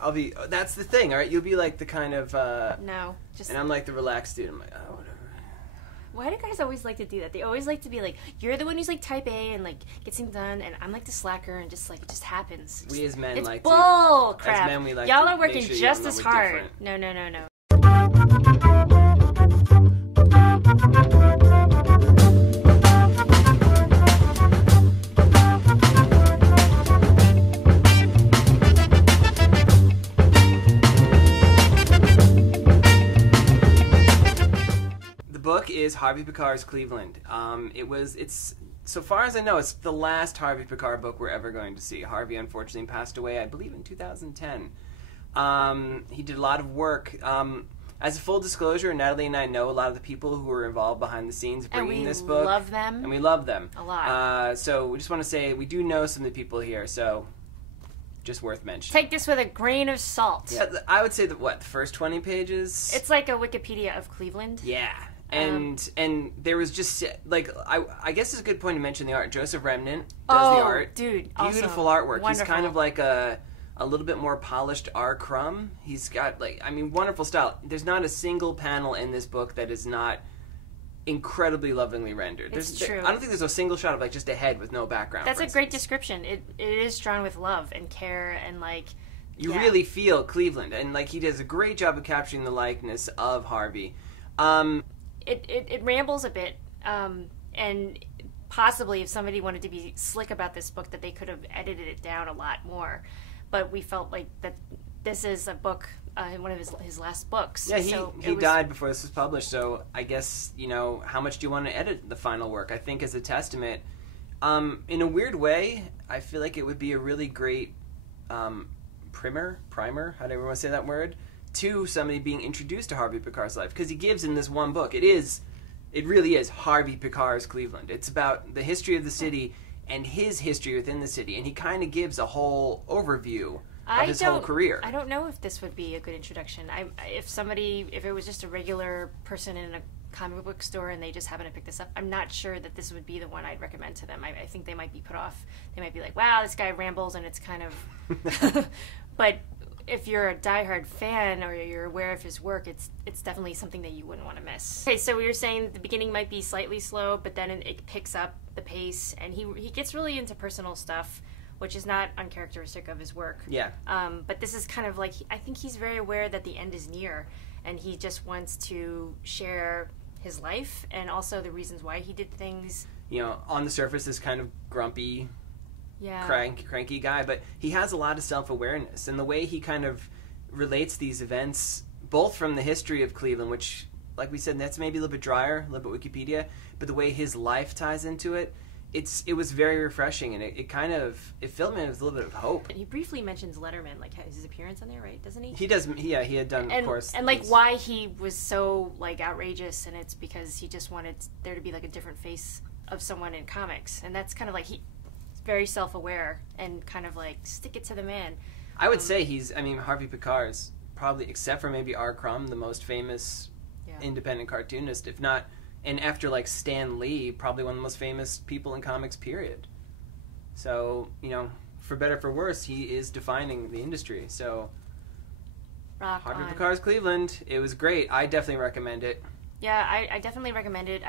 I'll be. That's the thing, all right? You'll be like the kind of. No, just. And I'm like the relaxed dude. I'm like, oh, whatever. Why do guys always like to do that? They always like to be like, you're the one who's like type A and like gets things done, and I'm like the slacker and just like it just happens. We as men it's like bull to. crap. As men, we like Y'all to are working make sure just as hard. different. No, no, no, no. Book is Harvey Pekar's Cleveland. It's so far as I know, it's the last Harvey Pekar book we're ever going to see. Harvey unfortunately passed away, I believe, in 2010. He did a lot of work. As a full disclosure, Natalie and I know a lot of the people who were involved behind the scenes bringing this book. And we love them. A lot. So we just want to say we do know some of the people here, so just worth mentioning. Take this with a grain of salt. Yeah, I would say that, the first 20 pages? It's like a Wikipedia of Cleveland. Yeah. And there was just, like, I guess it's a good point to mention the art. Joseph Remnant does the art. Dude, beautiful awesome. Artwork. Wonderful. He's kind of like a little bit more polished R. Crumb. He's got, like, I mean, wonderful style. There's not a single panel in this book that is not incredibly lovingly rendered. It's true. I don't think there's a single shot of, like, just a head with no background. That's a great description. It is drawn with love and care and, like... You really feel Cleveland. And, like, he does a great job of capturing the likeness of Harvey. It rambles a bit, and possibly if somebody wanted to be slick about this book, that they could have edited it down a lot more. But we felt like that this is a book, one of his last books. Yeah, he died before this was published, so I guess, how much do you want to edit the final work? I think as a testament, in a weird way, I feel like it would be a really great primer, how do you want to say that word? To somebody being introduced to Harvey Pekar's life, because he gives in this one book. It really is Harvey Pekar's Cleveland. It's about the history of the city and his history within the city, and he kind of gives a whole overview of his whole career. I don't know if this would be a good introduction. If it was just a regular person in a comic book store and they just happen to pick this up, I'm not sure that this would be the one I'd recommend to them. I think they might be put off. They might be like, wow, this guy rambles, and it's kind of... But... if you're a diehard fan or you're aware of his work, it's definitely something that you wouldn't want to miss. Okay, so we were saying the beginning might be slightly slow, but then it picks up the pace, and he gets really into personal stuff, which is not uncharacteristic of his work. Yeah. But this is kind of like, I think he's very aware that the end is near, and he just wants to share his life and also the reasons why he did things. On the surface, this kind of grumpy... Yeah. Cranky guy, but he has a lot of self-awareness, and the way he kind of relates these events, both from the history of Cleveland, which, like we said, that's maybe a little bit drier, a little bit Wikipedia, but the way his life ties into it, it was very refreshing, and it filled me with a little bit of hope. And he briefly mentions Letterman, like his appearance on there, right? Doesn't he? He does. Yeah, he had done, of course. And like why he was so like outrageous, and it's because he just wanted there to be like a different face of someone in comics, and that's kind of like very self-aware and kind of like stick it to the man. I would say Harvey Pekar is probably, except for maybe R. Crumb, the most famous independent cartoonist, if not, and after like Stan Lee, probably one of the most famous people in comics, period. So, for better or for worse, he is defining the industry. So, Harvey Pekar's Cleveland, it was great. I definitely recommend it. Yeah, I definitely recommend it.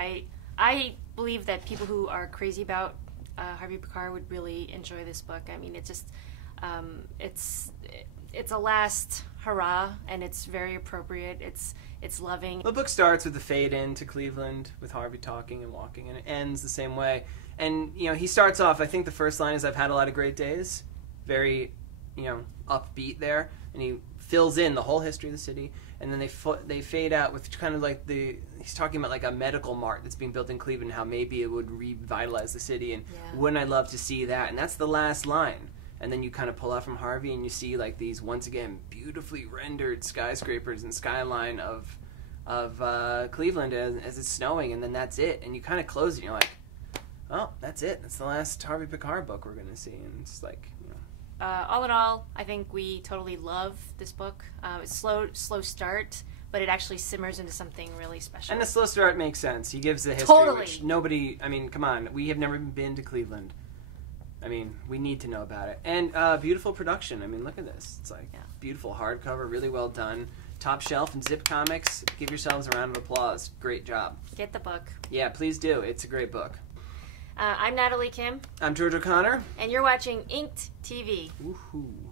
I believe that people who are crazy about Harvey Pekar would really enjoy this book. I mean, it's just, it's a last hurrah, and it's very appropriate. It's loving. The book starts with the fade in to Cleveland with Harvey talking and walking, and it ends the same way. And he starts off. I think the first line is, "I've had a lot of great days," very, upbeat there, and he fills in the whole history of the city. And then they fade out with kind of like he's talking about like a medical mart that's being built in Cleveland, how maybe it would revitalize the city, and wouldn't I love to see that? And that's the last line. And then you kind of pull out from Harvey, and you see like these, once again, beautifully rendered skyscrapers and skyline of Cleveland as it's snowing, and then that's it. And you kind of close it, and you're like, oh, that's it. That's the last Harvey Pekar book we're going to see. And it's like, all in all, I think we totally love this book. It's slow start, but it actually simmers into something really special. And the slow start makes sense. He gives the history, which nobody, come on, we have never been to Cleveland. I mean, we need to know about it. And beautiful production. I mean, look at this. It's like beautiful hardcover, really well done. Top shelf and Zip Comics. Give yourselves a round of applause. Great job. Get the book. Yeah, please do. It's a great book. I'm Natalie Kim. I'm George O'Connor. And you're watching Inked TV. Woohoo.